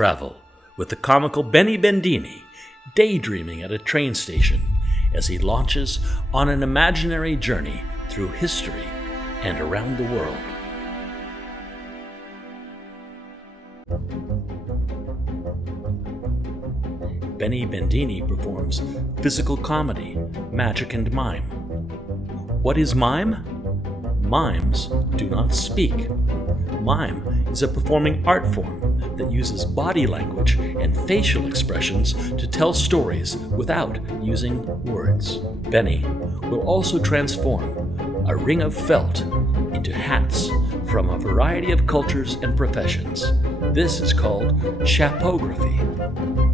Travel with the comical Benny Bendini, daydreaming at a train station as he launches on an imaginary journey through history and around the world. Benny Bendini performs physical comedy, magic, and mime. What is mime? Mimes do not speak. Mime is a performing art form that uses body language and facial expressions to tell stories without using words. Benny will also transform a ring of felt into hats from a variety of cultures and professions. This is called chapeaugraphy.